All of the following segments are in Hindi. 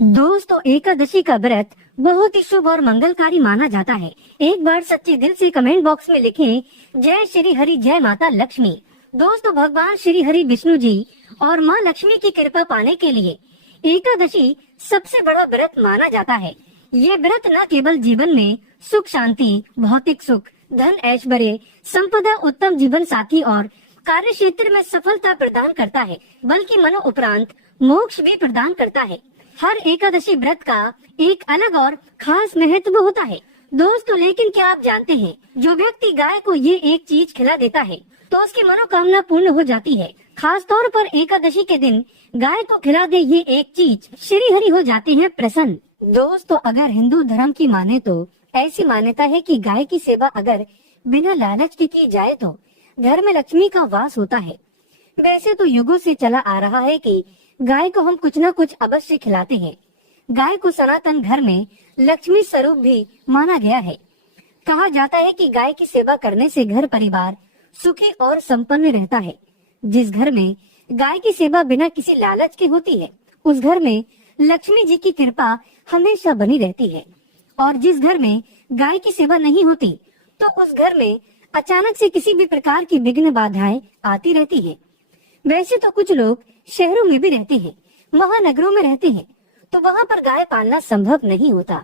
दोस्तों, एकादशी का व्रत बहुत ही शुभ और मंगलकारी माना जाता है। एक बार सच्चे दिल से कमेंट बॉक्स में लिखें, जय श्री हरि, जय माता लक्ष्मी। दोस्तों, भगवान श्री हरि विष्णु जी और माँ लक्ष्मी की कृपा पाने के लिए एकादशी सबसे बड़ा व्रत माना जाता है। ये व्रत न केवल जीवन में सुख शांति, भौतिक सुख, धन ऐश्वर्य, संपदा, उत्तम जीवन साथी और कार्य क्षेत्र में सफलता प्रदान करता है, बल्कि मनो उपरांत मोक्ष भी प्रदान करता है। हर एकादशी व्रत का एक अलग और खास महत्व होता है दोस्तों। लेकिन क्या आप जानते हैं, जो व्यक्ति गाय को ये एक चीज खिला देता है तो उसकी मनोकामना पूर्ण हो जाती है। खास तौर पर एकादशी के दिन गाय को खिला दे ये एक चीज, श्री हरि हो जाते हैं प्रसन्न। दोस्तों, अगर हिंदू धर्म की माने तो ऐसी मान्यता है कि गाय की सेवा अगर बिना लालच के की जाए तो घर में लक्ष्मी का वास होता है। वैसे तो युगों से चला आ रहा है कि गाय को हम कुछ न कुछ अवश्य खिलाते हैं। गाय को सनातन घर में लक्ष्मी स्वरूप भी माना गया है। कहा जाता है कि गाय की सेवा करने से घर परिवार सुखी और संपन्न रहता है। जिस घर में गाय की सेवा बिना किसी लालच के होती है, उस घर में लक्ष्मी जी की कृपा हमेशा बनी रहती है। और जिस घर में गाय की सेवा नहीं होती तो उस घर में अचानक से किसी भी प्रकार की विघ्न बाधाएं आती रहती है। वैसे तो कुछ लोग शहरों में भी रहते हैं, महानगरों में रहते हैं, तो वहाँ पर गाय पालना संभव नहीं होता।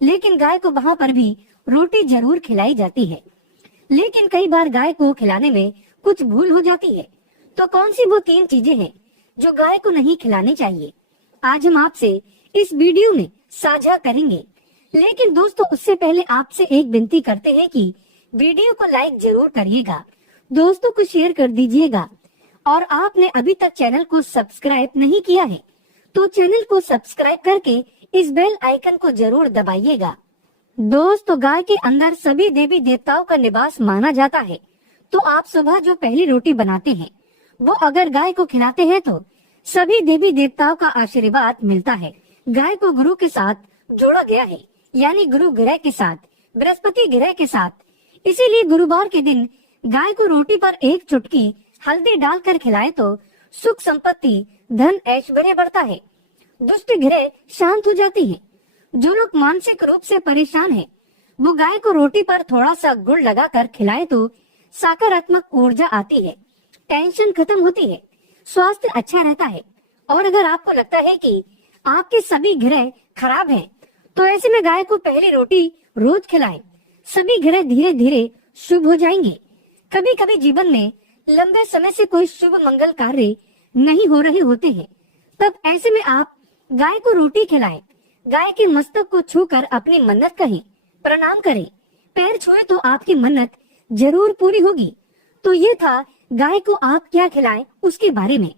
लेकिन गाय को वहाँ पर भी रोटी जरूर खिलाई जाती है। लेकिन कई बार गाय को खिलाने में कुछ भूल हो जाती है। तो कौन सी वो 3 चीजें हैं जो गाय को नहीं खिलानी चाहिए, आज हम आपसे इस वीडियो में साझा करेंगे। लेकिन दोस्तों, उससे पहले आपसे एक विनती करते हैं कि वीडियो को लाइक जरूर करिएगा, दोस्तों को शेयर कर दीजिएगा, और आपने अभी तक चैनल को सब्सक्राइब नहीं किया है तो चैनल को सब्सक्राइब करके इस बेल आइकन को जरूर दबाइएगा। दोस्तों, गाय के अंदर सभी देवी देवताओं का निवास माना जाता है। तो आप सुबह जो पहली रोटी बनाते हैं वो अगर गाय को खिलाते हैं तो सभी देवी देवताओं का आशीर्वाद मिलता है। गाय को गुरु के साथ जोड़ा गया है, यानी गुरु ग्रह के साथ, बृहस्पति ग्रह के साथ। इसीलिए गुरुवार के दिन गाय को रोटी पर एक चुटकी हल्दी डालकर खिलाए तो सुख संपत्ति, धन ऐश्वर्य बढ़ता है, दुष्ट ग्रह शांत हो जाती है। जो लोग मानसिक रूप से परेशान हैं, वो गाय को रोटी पर थोड़ा सा गुड़ लगाकर खिलाए तो सकारात्मक ऊर्जा आती है, टेंशन खत्म होती है, स्वास्थ्य अच्छा रहता है। और अगर आपको लगता है कि आपके सभी ग्रह खराब हैं, तो ऐसे में गाय को पहली रोटी रोज खिलाएं। सभी ग्रह धीरे धीरे शुभ हो जाएंगे। कभी कभी जीवन में लंबे समय से कोई शुभ मंगल कार्य नहीं हो रहे होते हैं, तब ऐसे में आप गाय को रोटी खिलाएं। गाय के मस्तक को छूकर अपनी मन्नत कहें, प्रणाम करें। पैर छुए तो आपकी मन्नत जरूर पूरी होगी। तो ये था गाय को आप क्या खिलाएं उसके बारे में।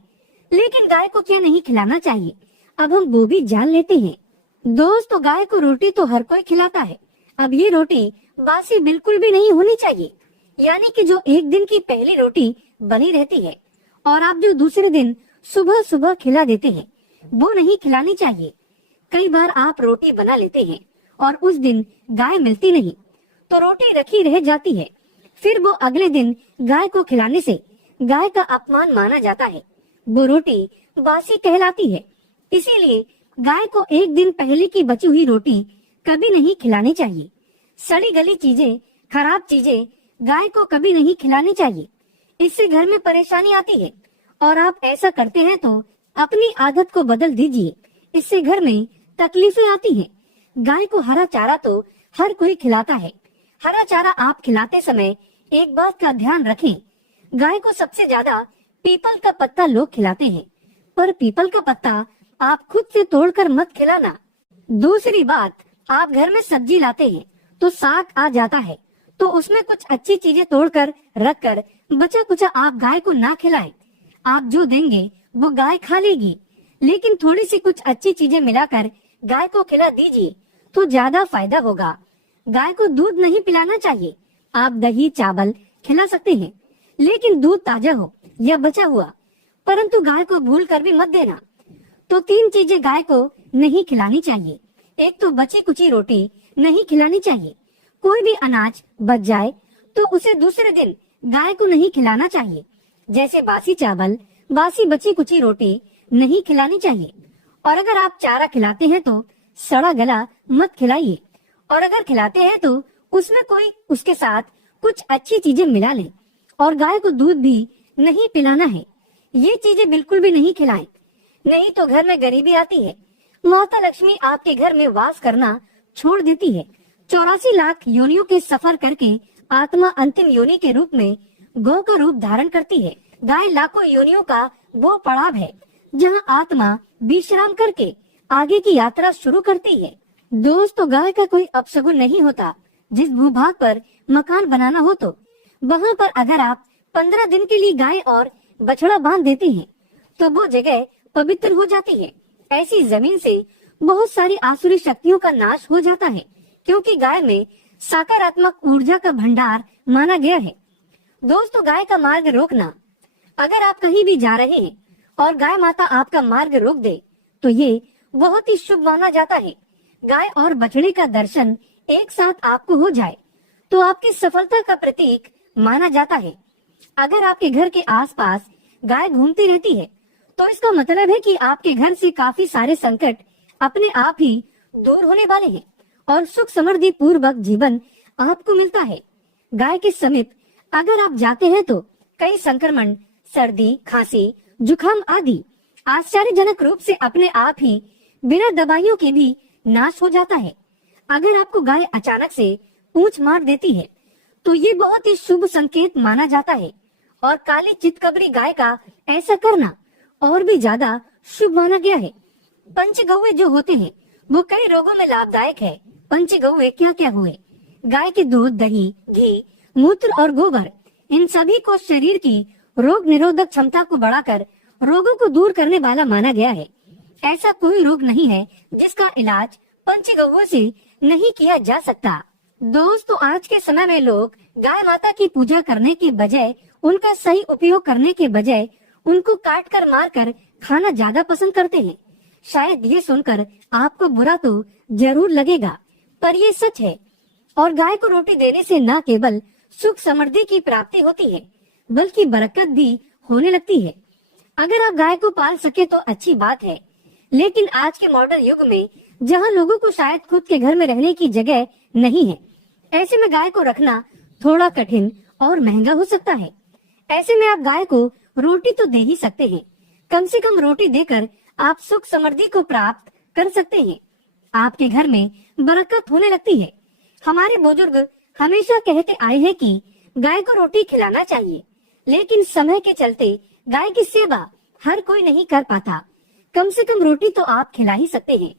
लेकिन गाय को क्या नहीं खिलाना चाहिए, अब हम वो भी जान लेते हैं। दोस्तों, गाय को रोटी तो हर कोई खिलाता है। अब ये रोटी बासी बिल्कुल भी नहीं होनी चाहिए, यानी कि जो एक दिन की पहली रोटी बनी रहती है और आप जो दूसरे दिन सुबह सुबह खिला देते हैं, वो नहीं खिलानी चाहिए। कई बार आप रोटी बना लेते हैं और उस दिन गाय मिलती नहीं तो रोटी रखी रह जाती है। फिर वो अगले दिन गाय को खिलाने से गाय का अपमान माना जाता है, वो रोटी बासी कहलाती है। इसीलिए गाय को एक दिन पहले की बची हुई रोटी कभी नहीं खिलानी चाहिए। सड़ी गली चीजें, खराब चीजें गाय को कभी नहीं खिलानी चाहिए। इससे घर में परेशानी आती है और आप ऐसा करते हैं तो अपनी आदत को बदल दीजिए, इससे घर में तकलीफें आती हैं। गाय को हरा चारा तो हर कोई खिलाता है। हरा चारा आप खिलाते समय एक बात का ध्यान रखें, गाय को सबसे ज्यादा पीपल का पत्ता लोग खिलाते हैं, पर पीपल का पत्ता आप खुद से तोड़कर मत खिलाना। दूसरी बात, आप घर में सब्जी लाते हैं तो साग आ जाता है तो उसमें कुछ अच्छी चीजें तोड़कर रखकर बचा कुचा आप गाय को ना खिलाएं। आप जो देंगे वो गाय खा लेगी, लेकिन थोड़ी सी कुछ अच्छी चीजें मिलाकर गाय को खिला दीजिए तो ज्यादा फायदा होगा। गाय को दूध नहीं पिलाना चाहिए। आप दही चावल खिला सकते हैं, लेकिन दूध ताजा हो या बचा हुआ, परंतु गाय को भूल कर भी मत देना। तो 3 चीजें गाय को नहीं खिलानी चाहिए। एक तो बची कुची रोटी नहीं खिलानी चाहिए। कोई भी अनाज बच जाए तो उसे दूसरे दिन गाय को नहीं खिलाना चाहिए। जैसे बासी चावल, बासी बची कुची रोटी नहीं खिलानी चाहिए। और अगर आप चारा खिलाते हैं तो सड़ा गला मत खिलाइए, और अगर खिलाते हैं तो उसमें कोई उसके साथ कुछ अच्छी चीजें मिला लें। और गाय को दूध भी नहीं पिलाना है, ये चीजें बिल्कुल भी नहीं खिलाएं, नहीं तो घर में गरीबी आती है। माता लक्ष्मी आपके घर में वास करना छोड़ देती है। 84 लाख योनियों के सफर करके आत्मा अंतिम योनि के रूप में गौ का रूप धारण करती है। गाय लाखों योनियों का वो पड़ाव है जहाँ आत्मा विश्राम करके आगे की यात्रा शुरू करती है। दोस्तों, गाय का कोई अपशगुन नहीं होता। जिस भूभाग पर मकान बनाना हो तो वहाँ पर अगर आप 15 दिन के लिए गाय और बछड़ा बांध देते हैं तो वो जगह पवित्र हो जाती है। ऐसी जमीन से बहुत सारी आसुरी शक्तियों का नाश हो जाता है, क्योंकि गाय में सकारात्मक ऊर्जा का भंडार माना गया है। दोस्तों, गाय का मार्ग रोकना। अगर आप कहीं भी जा रहे हैं और गाय माता आपका मार्ग रोक दे तो ये बहुत ही शुभ माना जाता है। गाय और बछड़े का दर्शन एक साथ आपको हो जाए तो आपकी सफलता का प्रतीक माना जाता है। अगर आपके घर के आसपास गाय घूमती रहती है तो इसका मतलब है कि आपके घर से काफी सारे संकट अपने आप ही दूर होने वाले हैं और सुख समृद्धि पूर्वक जीवन आपको मिलता है। गाय के समीप अगर आप जाते हैं तो कई संक्रमण, सर्दी, खांसी, जुकाम आदि आश्चर्यजनक रूप से अपने आप ही बिना दवाइयों के भी नाश हो जाता है। अगर आपको गाय अचानक से पूंछ मार देती है तो ये बहुत ही शुभ संकेत माना जाता है, और काली चितकबरी गाय का ऐसा करना और भी ज्यादा शुभ माना गया है। पंचगव्य जो होते हैं वो कई रोगों में लाभदायक है। पंचगव्य क्या क्या हुए? गाय के दूध, दही, घी, मूत्र और गोबर, इन सभी को शरीर की रोग निरोधक क्षमता को बढ़ाकर रोगों को दूर करने वाला माना गया है। ऐसा कोई रोग नहीं है जिसका इलाज पंचगव्यों से नहीं किया जा सकता। दोस्तों, आज के समय में लोग गाय माता की पूजा करने के बजाय, उनका सही उपयोग करने के बजाय उनको काट कर मार कर खाना ज्यादा पसंद करते हैं। शायद ये सुनकर आपको बुरा तो जरूर लगेगा, पर ये सच है। और गाय को रोटी देने से न केवल सुख समृद्धि की प्राप्ति होती है बल्कि बरकत भी होने लगती है। अगर आप गाय को पाल सके तो अच्छी बात है, लेकिन आज के मॉडर्न युग में जहाँ लोगों को शायद खुद के घर में रहने की जगह नहीं है, ऐसे में गाय को रखना थोड़ा कठिन और महंगा हो सकता है। ऐसे में आप गाय को रोटी तो दे ही सकते हैं। कम से कम रोटी देकर आप सुख समृद्धि को प्राप्त कर सकते हैं। आपके घर में बरकत होने लगती है। हमारे बुजुर्ग हमेशा कहते आए हैं कि गाय को रोटी खिलाना चाहिए, लेकिन समय के चलते गाय की सेवा हर कोई नहीं कर पाता। कम से कम रोटी तो आप खिला ही सकते हैं।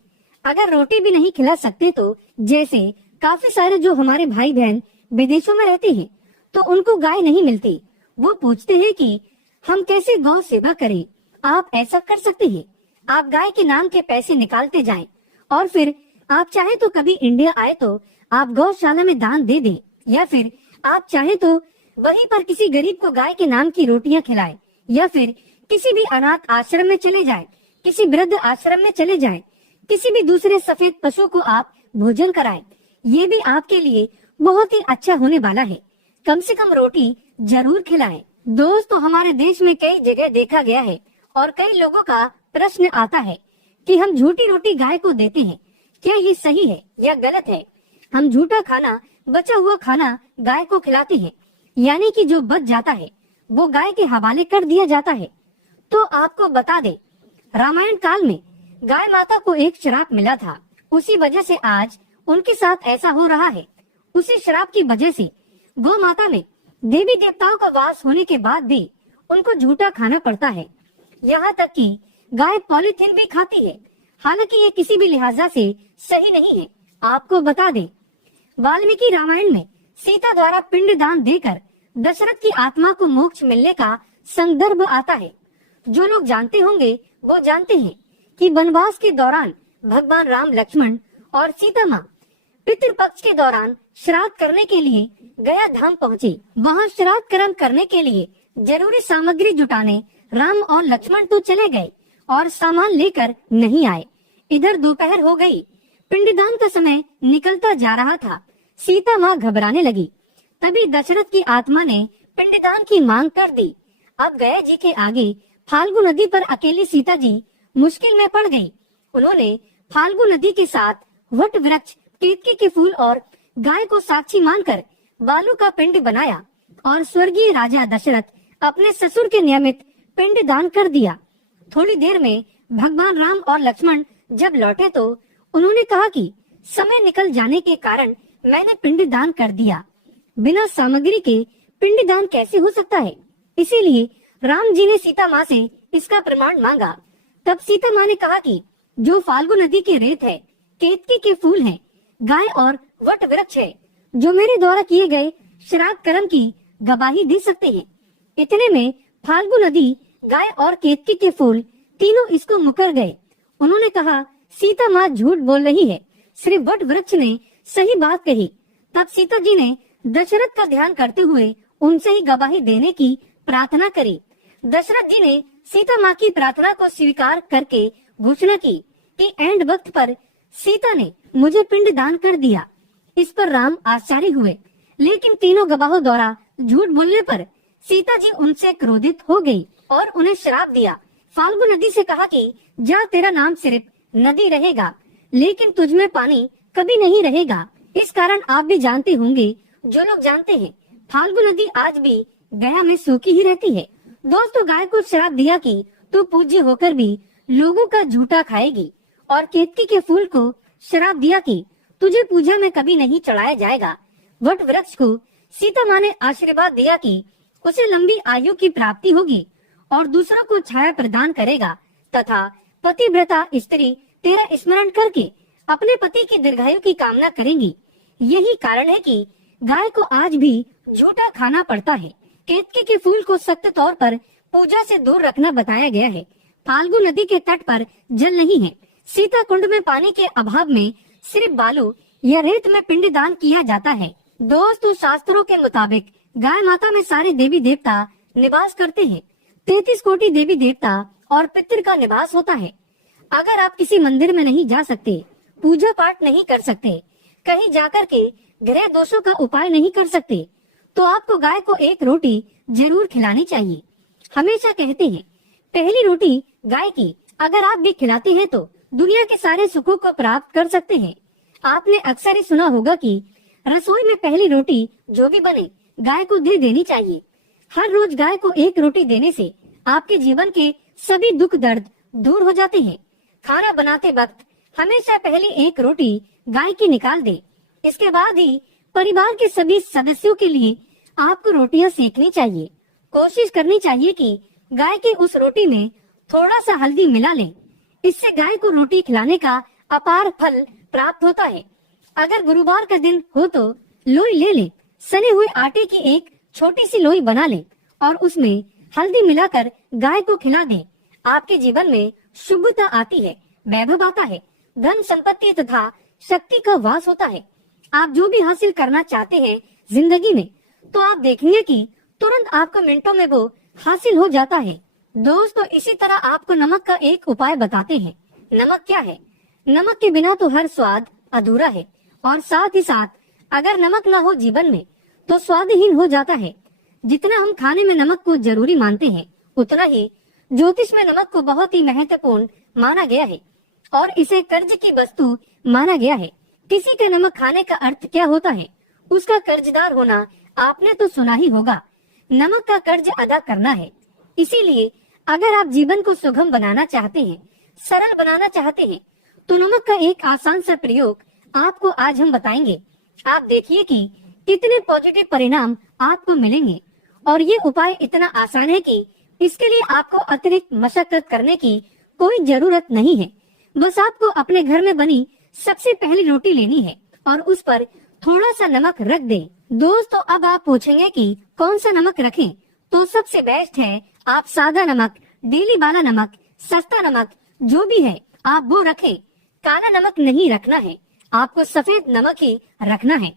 अगर रोटी भी नहीं खिला सकते तो जैसे काफी सारे जो हमारे भाई बहन विदेशों में रहते हैं तो उनको गाय नहीं मिलती, वो पूछते हैं कि हम कैसे गौ सेवा करें। आप ऐसा कर सकते हैं, आप गाय के नाम के पैसे निकालते जाएं और फिर आप चाहे तो कभी इंडिया आए तो आप गौशाला में दान दे दें, या फिर आप चाहे तो वहीं पर किसी गरीब को गाय के नाम की रोटियां खिलाएं, या फिर किसी भी अनाथ आश्रम में चले जाएं, किसी वृद्ध आश्रम में चले जाएं, किसी भी दूसरे सफेद पशु को आप भोजन कराएं। ये भी आपके लिए बहुत ही अच्छा होने वाला है। कम से कम रोटी जरूर खिलाएं। दोस्तों, हमारे देश में कई जगह देखा गया है और कई लोगों का प्रश्न आता है कि हम झूठी रोटी गाय को देते हैं, क्या ये सही है या गलत है? हम झूठा खाना, बचा हुआ खाना गाय को खिलाते हैं, यानी कि जो बच जाता है वो गाय के हवाले कर दिया जाता है। तो आपको बता दे, रामायण काल में गाय माता को एक श्राप मिला था, उसी वजह से आज उनके साथ ऐसा हो रहा है। उसी श्राप की वजह से गौ माता में देवी देवताओं का वास होने के बाद भी उनको झूठा खाना पड़ता है। यहाँ तक कि गाय पॉलीथीन भी खाती है, हालांकि ये किसी भी लिहाजा से सही नहीं है। आपको बता दें, वाल्मीकि रामायण में सीता द्वारा पिंड दान देकर दशरथ की आत्मा को मोक्ष मिलने का संदर्भ आता है। जो लोग जानते होंगे वो जानते हैं कि वनवास के दौरान भगवान राम, लक्ष्मण और सीता माँ पितृपक्ष के दौरान श्राद्ध करने के लिए गया धाम पहुँचे। वहाँ श्राद्ध कर्म करने के लिए जरूरी सामग्री जुटाने राम और लक्ष्मण तो चले गए और सामान लेकर नहीं आए। इधर दोपहर हो गई, पिंडदान का समय निकलता जा रहा था। सीता माँ घबराने लगी। तभी दशरथ की आत्मा ने पिंडदान की मांग कर दी। अब गया जी के आगे फाल्गु नदी पर अकेली सीता जी मुश्किल में पड़ गई। उन्होंने फाल्गु नदी के साथ वट वृक्ष, केतकी के फूल और गाय को साक्षी मानकर बालू का पिंड बनाया और स्वर्गीय राजा दशरथ अपने ससुर के नियमित पिंड दान कर दिया। थोड़ी देर में भगवान राम और लक्ष्मण जब लौटे तो उन्होंने कहा कि समय निकल जाने के कारण मैंने पिंड दान कर दिया। बिना सामग्री के पिंड दान कैसे हो सकता है? इसीलिए राम जी ने सीता माँ से इसका प्रमाण मांगा। तब सीता माँ ने कहा कि जो फाल्गु नदी की रेत है, केतकी के फूल हैं, गाय और वट वृक्ष है, जो मेरे द्वारा किए गए श्राद्ध कर्म की गवाही दे सकते हैं। इतने में फाल्गु नदी, गाय और केतकी के फूल तीनों इसको मुकर गए। उन्होंने कहा, सीता माँ झूठ बोल रही है, सिर्फ वट वृक्ष ने सही बात कही। तब सीता जी ने दशरथ का ध्यान करते हुए उनसे ही गवाही देने की प्रार्थना करी। दशरथ जी ने सीता माँ की प्रार्थना को स्वीकार करके घोषणा की कि एंड वक्त पर सीता ने मुझे पिंड दान कर दिया। इस पर राम आश्चर्य हुए, लेकिन तीनों गवाहों द्वारा झूठ बोलने पर सीता जी उनसे क्रोधित हो गई और उन्हें श्राप दिया। फाल्गु नदी से कहा कि जा, तेरा नाम सिर्फ नदी रहेगा, लेकिन तुझ में पानी कभी नहीं रहेगा। इस कारण आप भी जानते होंगे, जो लोग जानते हैं, फाल्गु नदी आज भी गया में सूखी ही रहती है। दोस्तों, गाय को श्राप दिया कि तू पूज्य होकर भी लोगों का झूठा खाएगी, और केतकी के फूल को श्राप दिया कि तुझे पूजा में कभी नहीं चढ़ाया जाएगा। वट वृक्ष को सीता माँ ने आशीर्वाद दिया कि उसे लंबी आयु की प्राप्ति होगी और दूसरों को छाया प्रदान करेगा, तथा पतिव्रता स्त्री तेरा स्मरण करके अपने पति की दीर्घायु की कामना करेंगी। यही कारण है कि गाय को आज भी झूठा खाना पड़ता है। केतकी के फूल को सख्त तौर पर पूजा से दूर रखना बताया गया है। फाल्गु नदी के तट पर जल नहीं है। सीता कुंड में पानी के अभाव में सिर्फ बालू या रेत में पिंड दान किया जाता है। दोस्तों, शास्त्रों के मुताबिक गाय माता में सारे देवी देवता निवास करते हैं। 33 कोटि देवी देवता और पितृ का निवास होता है। अगर आप किसी मंदिर में नहीं जा सकते, पूजा पाठ नहीं कर सकते, कहीं जाकर के ग्रह दोषों का उपाय नहीं कर सकते, तो आपको गाय को एक रोटी जरूर खिलानी चाहिए। हमेशा कहते हैं, पहली रोटी गाय की अगर आप भी खिलाते हैं तो दुनिया के सारे सुखों को प्राप्त कर सकते हैं। आपने अक्सर ही सुना होगा कि रसोई में पहली रोटी जो भी बने गाय को दे देनी चाहिए। हर रोज गाय को एक रोटी देने से आपके जीवन के सभी दुख दर्द दूर हो जाते हैं। खाना बनाते वक्त हमेशा पहले एक रोटी गाय की निकाल दे। इसके बाद ही परिवार के सभी सदस्यों के लिए आपको रोटियां सेकनी चाहिए। कोशिश करनी चाहिए कि गाय की उस रोटी में थोड़ा सा हल्दी मिला लें। इससे गाय को रोटी खिलाने का अपार फल प्राप्त होता है। अगर गुरुवार का दिन हो तो लोई ले ले, सने हुए आटे की एक छोटी सी लोई बना ले और उसमें हल्दी मिलाकर गाय को खिला दे। आपके जीवन में शुभता आती है, वैभव आता है, धन संपत्ति तथा शक्ति का वास होता है। आप जो भी हासिल करना चाहते हैं जिंदगी में, तो आप देखेंगे कि तुरंत आपको मिनटों में वो हासिल हो जाता है। दोस्तों, इसी तरह आपको नमक का एक उपाय बताते हैं। नमक क्या है? नमक के बिना तो हर स्वाद अधूरा है, और साथ ही साथ अगर नमक न हो जीवन में तो स्वादहीन हो जाता है। जितना हम खाने में नमक को जरूरी मानते हैं, उतना ही ज्योतिष में नमक को बहुत ही महत्वपूर्ण माना गया है और इसे कर्ज की वस्तु माना गया है। किसी का नमक खाने का अर्थ क्या होता है? उसका कर्जदार होना आपने तो सुना ही होगा। नमक का कर्ज अदा करना है। इसीलिए अगर आप जीवन को सुगम बनाना चाहते हैं, सरल बनाना चाहते हैं, तो नमक का एक आसान सा प्रयोग आपको आज हम बताएंगे। आप देखिए कि कितने पॉजिटिव परिणाम आपको मिलेंगे। और ये उपाय इतना आसान है कि इसके लिए आपको अतिरिक्त मशक्कत करने की कोई जरूरत नहीं है। बस आपको अपने घर में बनी सबसे पहली रोटी लेनी है और उस पर थोड़ा सा नमक रख दें। दोस्तों, अब आप पूछेंगे कि कौन सा नमक रखें? तो सबसे बेस्ट है आप सादा नमक, डेली वाला नमक, सस्ता नमक जो भी है आप वो रखें। काला नमक नहीं रखना है, आपको सफेद नमक ही रखना है।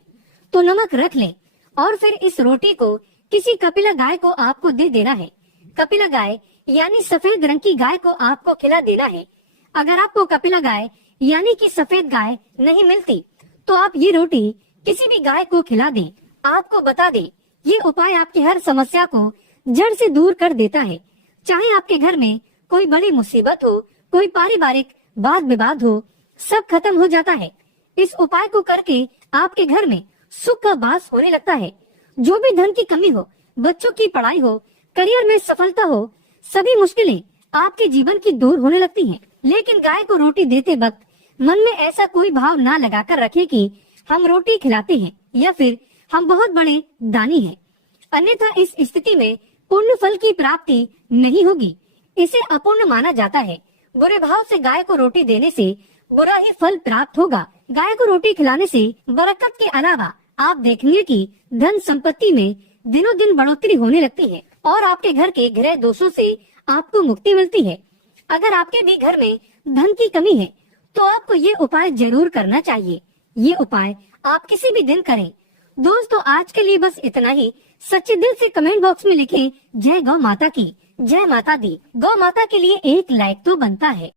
तो नमक रख लें और फिर इस रोटी को किसी कपिला गाय को आपको दे देना है। कपिला गाय यानी सफेद रंग की गाय को आपको खिला देना है। अगर आपको कपिला गाय यानी कि सफेद गाय नहीं मिलती, तो आप ये रोटी किसी भी गाय को खिला दें। आपको बता दें, ये उपाय आपकी हर समस्या को जड़ से दूर कर देता है। चाहे आपके घर में कोई बड़ी मुसीबत हो, कोई पारिवारिक वाद विवाद हो, सब खत्म हो जाता है। इस उपाय को करके आपके घर में सुख का वास होने लगता है। जो भी धन की कमी हो, बच्चों की पढ़ाई हो, करियर में सफलता हो, सभी मुश्किलें आपके जीवन की दूर होने लगती हैं। लेकिन गाय को रोटी देते वक्त मन में ऐसा कोई भाव ना लगाकर रखें कि हम रोटी खिलाते हैं या फिर हम बहुत बड़े दानी हैं। अन्यथा इस स्थिति में पूर्ण फल की प्राप्ति नहीं होगी। इसे अपूर्ण माना जाता है। बुरे भाव से गाय को रोटी देने से बुरा ही फल प्राप्त होगा। गाय को रोटी खिलाने से बरकत के अलावा आप देखेंगे कि धन संपत्ति में दिनों दिन बढ़ोतरी होने लगती है और आपके घर के गृह दोषों से आपको मुक्ति मिलती है। अगर आपके भी घर में धन की कमी है तो आपको ये उपाय जरूर करना चाहिए। ये उपाय आप किसी भी दिन करें। दोस्तों, आज के लिए बस इतना ही। सच्चे दिल से कमेंट बॉक्स में लिखें जय गौ माता की, जय माता दी। गौ माता के लिए एक लाइक तो बनता है।